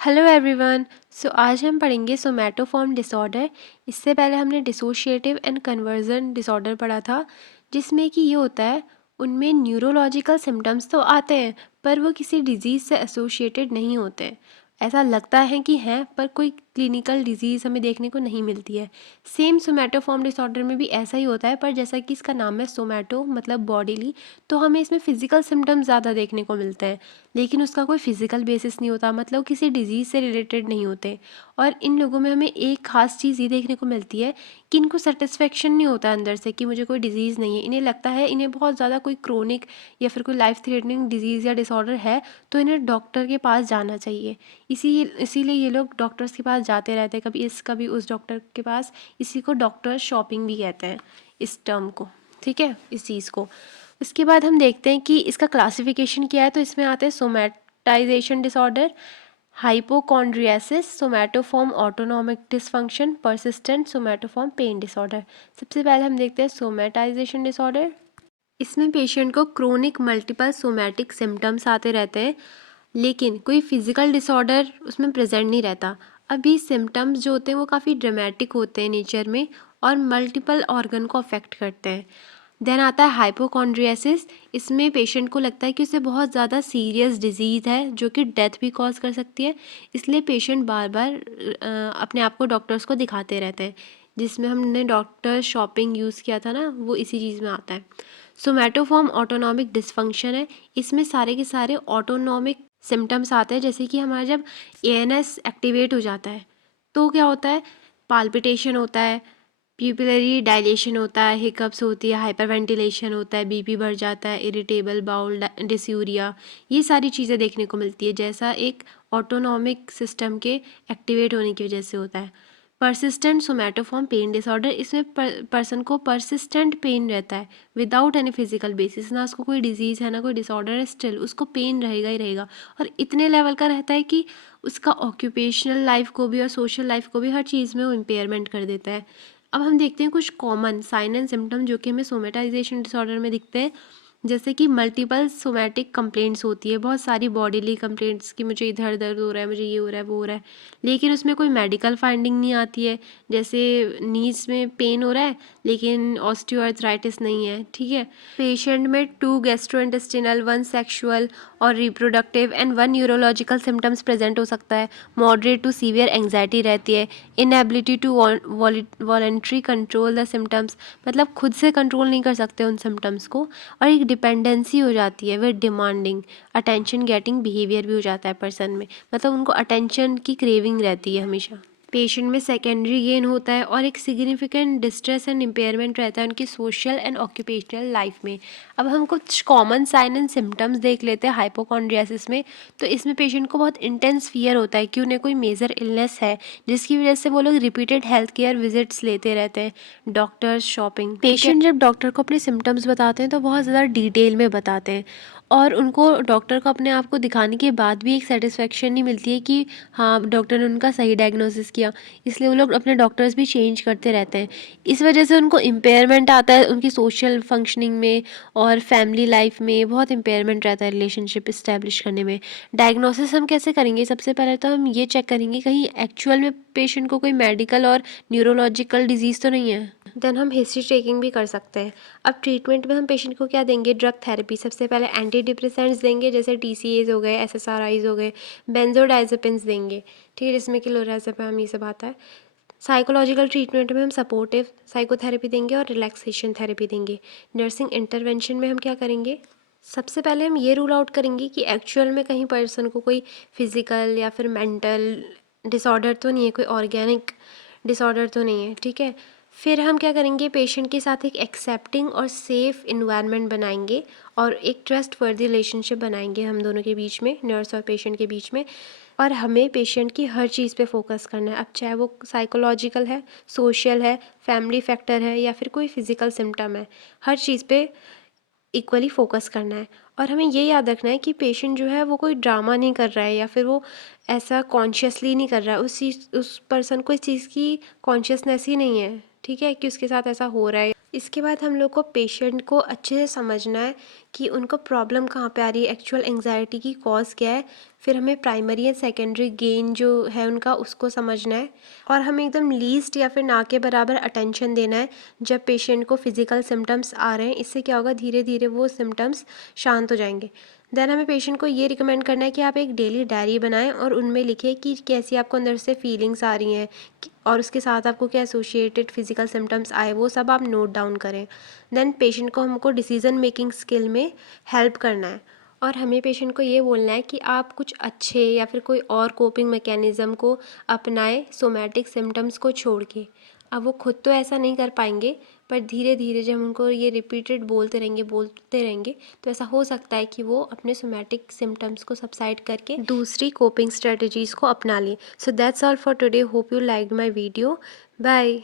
Hello everyone. आज हम पढ़ेंगे सोमैटोफॉर्म डिसऑर्डर। इससे पहले हमने डिसोशिएटिव एंड कन्वर्जन डिसऑर्डर पढ़ा था, जिसमें कि ये होता है उनमें न्यूरोलॉजिकल सिम्टम्स तो आते हैं पर वो किसी डिजीज़ से एसोसिएटेड नहीं होते हैं। ऐसा लगता है कि हैं पर कोई क्लिनिकल डिजीज़ हमें देखने को नहीं मिलती है। सेम सोमैटोफॉर्म डिसऑर्डर में भी ऐसा ही होता है, पर जैसा कि इसका नाम है सोमैटो मतलब बॉडीली, तो हमें इसमें फिजिकल सिम्टम्स ज़्यादा देखने को मिलते हैं, लेकिन उसका कोई फिजिकल बेसिस नहीं होता, मतलब किसी डिजीज़ से रिलेटेड नहीं होते। और इन लोगों में हमें एक ख़ास चीज़ ये देखने को मिलती है कि इनको सेटिस्फेक्शन नहीं होता अंदर से कि मुझे कोई डिज़ीज़ नहीं है। इन्हें लगता है इन्हें बहुत ज़्यादा कोई क्रोनिक या फिर कोई लाइफ थ्रेटनिंग डिजीज़ या डिसऑर्डर है, तो इन्हें डॉक्टर के पास जाना चाहिए। इसीलिए ये लोग डॉक्टर्स के पास जाते रहते हैं, कभी इस कभी उस डॉक्टर के पास। इसी को डॉक्टर शॉपिंग भी कहते हैं, इस टर्म को, ठीक है, इस चीज़ को। उसके बाद हम देखते हैं कि इसका क्लासिफिकेशन क्या है। तो इसमें आते हैं somatization disorder, hypochondriasis, somatoform autonomic dysfunction, persistent somatoform pain disorder. सबसे पहले हम देखते हैं सोमैटाइजेशन डिसऑर्डर। इसमें पेशेंट को क्रोनिक मल्टीपल सोमैटिक सिम्टम्स आते रहते हैं, लेकिन कोई फिजिकल डिसऑर्डर उसमें प्रेजेंट नहीं रहता। अभी सिम्टम्स जो होते हैं वो काफ़ी ड्रामेटिक होते हैं नेचर में और मल्टीपल ऑर्गन को अफेक्ट करते हैं। देन आता है हाइपोकॉन्ड्रियासिस। इसमें पेशेंट को लगता है कि उसे बहुत ज़्यादा सीरियस डिजीज़ है जो कि डेथ भी कॉज कर सकती है, इसलिए पेशेंट बार बार अपने आप को डॉक्टर्स को दिखाते रहते हैं। जिसमें हमने डॉक्टर शॉपिंग यूज़ किया था ना, वो इसी चीज़ में आता है। सोमैटोफॉर्म ऑटोनॉमिक डिसफंक्शन है। इसमें सारे के सारे ऑटोनॉमिक सिम्टम्स आते हैं, जैसे कि हमारा जब एएनएस एक्टिवेट हो जाता है तो क्या होता है, पाल्पिटेशन होता है, प्यूपिलरी डायलेशन होता है, हिकअप्स होती है, हाइपरवेंटिलेशन होता है, बीपी बढ़ जाता है, इरिटेबल बाउल डिस्यूरिया, ये सारी चीज़ें देखने को मिलती है, जैसा एक ऑटोनॉमिक सिस्टम के एक्टिवेट होने की वजह से होता है। परसिस्टेंट सोमैटोफॉर्म पेन डिसऑर्डर, इसमें पर्सन को परसिस्टेंट पेन रहता है विदाउट एनी फिजिकल बेसिस, ना उसको कोई डिजीज़ है ना कोई डिसऑर्डर है, स्टिल उसको पेन रहेगा ही रहेगा। और इतने लेवल का रहता है कि उसका ऑक्यूपेशनल लाइफ को भी और सोशल लाइफ को भी हर चीज़ में वो इम्पेयरमेंट कर देता है। अब हम देखते हैं कुछ कॉमन साइन एंड सिम्टम जो कि हमें सोमेटाइजेशन डिसऑर्डर में दिखते हैं, जैसे कि मल्टीपल सोमैटिक कंप्लेंट्स होती है, बहुत सारी बॉडीली कंप्लेंट्स कि मुझे इधर दर्द हो रहा है, मुझे ये हो रहा है वो हो रहा है, लेकिन उसमें कोई मेडिकल फाइंडिंग नहीं आती है। जैसे नीज में पेन हो रहा है लेकिन ऑस्टियोआर्थराइटिस नहीं है, ठीक है। पेशेंट में 2 गैस्ट्रोइंटेस्टिनल, 1 सेक्सुअल और reproductive and 1 neurological symptoms present हो सकता है। मॉडरेट टू सीवियर एंग्जाइटी रहती है। Inability to voluntary control the symptoms, मतलब खुद से कंट्रोल नहीं कर सकते उन सिम्टम्स को। और एक डिपेंडेंसी हो जाती है with demanding attention getting behaviour भी हो जाता है पर्सन में, मतलब उनको अटेंशन की क्रेविंग रहती है हमेशा। पेशेंट में सेकेंडरी गेन होता है और एक सिग्निफिकेंट डिस्ट्रेस एंड इम्पेयरमेंट रहता है उनकी सोशल एंड ऑक्यूपेशनल लाइफ में। अब हम कुछ कॉमन साइन एंड सिम्टम्स देख लेते हैं हाइपोकॉन्ड्रियासिस में। तो इसमें पेशेंट को बहुत इंटेंस फियर होता है कि उन्हें कोई मेजर इलनेस है, जिसकी वजह से वो लोग रिपीटेड हेल्थ केयर विजिट्स लेते रहते हैं, डॉक्टर्स शॉपिंग। पेशेंट जब डॉक्टर को अपने सिम्टम्स बताते हैं तो बहुत ज़्यादा डिटेल में बताते हैं, और उनको डॉक्टर को अपने आप को दिखाने के बाद भी एक सेटिस्फेक्शन नहीं मिलती है कि हाँ डॉक्टर ने उनका सही डायग्नोसिस किया, इसलिए वो लोग अपने डॉक्टर्स भी चेंज करते रहते हैं। इस वजह से उनको इम्पेयरमेंट आता है उनकी सोशल फंक्शनिंग में और फैमिली लाइफ में, बहुत इम्पेयरमेंट रहता है रिलेशनशिप इस्टेब्लिश करने में। डायग्नोसिस हम कैसे करेंगे, सबसे पहले तो हम ये चेक करेंगे कहीं एक्चुअल में पेशेंट को कोई मेडिकल और न्यूरोलॉजिकल डिजीज़ तो नहीं है। देन हम हिस्ट्री टेकिंग भी कर सकते हैं। अब ट्रीटमेंट में हम पेशेंट को क्या देंगे, ड्रग थेरेपी। सबसे पहले एंटी डिप्रेसेंट्स देंगे, जैसे TCAs हो गए, SSRIs हो गए, बेंजोडाइजेपिन्स देंगे, ठीक है, जिसमें क्लोराज़ेपाम ये सब आता है। साइकोलॉजिकल ट्रीटमेंट में हम सपोर्टिव साइकोथेरेपी देंगे और रिलैक्सेशन थेरेपी देंगे। नर्सिंग इंटरवेंशन में हम क्या करेंगे, सबसे पहले हम ये रूल आउट करेंगे कि एक्चुअल में कहीं पर्सन को कोई फिजिकल या फिर मेंटल डिसऑर्डर तो नहीं है, कोई ऑर्गेनिक डिसऑर्डर तो नहीं है, ठीक है। फिर हम क्या करेंगे, पेशेंट के साथ एक एक्सेप्टिंग और सेफ़ इन्वायरमेंट बनाएंगे और एक ट्रस्ट वर्दी रिलेशनशिप बनाएंगे हम दोनों के बीच में, नर्स और पेशेंट के बीच में। और हमें पेशेंट की हर चीज़ पे फोकस करना है, अब चाहे वो साइकोलॉजिकल है, सोशल है, फैमिली फैक्टर है या फिर कोई फिजिकल सिम्टम है, हर चीज़ पे इक्वली फोकस करना है। और हमें ये याद रखना है कि पेशेंट जो है वो कोई ड्रामा नहीं कर रहा है या फिर वो ऐसा कॉन्शियसली नहीं कर रहा है, उस पर्सन को इस चीज़ की कॉन्शियसनेस ही नहीं है, ठीक है, कि उसके साथ ऐसा हो रहा है। इसके बाद हम लोग को पेशेंट को अच्छे से समझना है कि उनको प्रॉब्लम कहाँ पे आ रही है, एक्चुअल एंग्जाइटी की कॉज क्या है। फिर हमें प्राइमरी एंड सेकेंडरी गेन जो है उनका, उसको समझना है। और हमें एकदम लीस्ट या फिर ना के बराबर अटेंशन देना है जब पेशेंट को फिजिकल सिम्टम्स आ रहे हैं। इससे क्या होगा, धीरे धीरे वो सिम्टम्स शांत हो जाएंगे। देन हमें पेशेंट को ये रिकमेंड करना है कि आप एक डेली डायरी बनाएं और उनमें लिखें कि कैसी आपको अंदर से फीलिंग्स आ रही हैं और उसके साथ आपको क्या एसोसिएटेड फिजिकल सिम्टम्स आए, वो सब आप नोट डाउन करें। देन पेशेंट को हमको डिसीजन मेकिंग स्किल में हेल्प करना है और हमें पेशेंट को ये बोलना है कि आप कुछ अच्छे या फिर कोई और कोपिंग मैकेनिज़्म को अपनाएं सोमैटिक सिम्टम्स को छोड़ के। अब वो खुद तो ऐसा नहीं कर पाएंगे, पर धीरे धीरे जब उनको ये रिपीटेड बोलते रहेंगे तो ऐसा हो सकता है कि वो अपने सोमैटिक सिम्टम्स को सबसाइड करके दूसरी कोपिंग स्ट्रेटजीज़ को अपना लें। So that's all for today, hope you liked my video. Bye.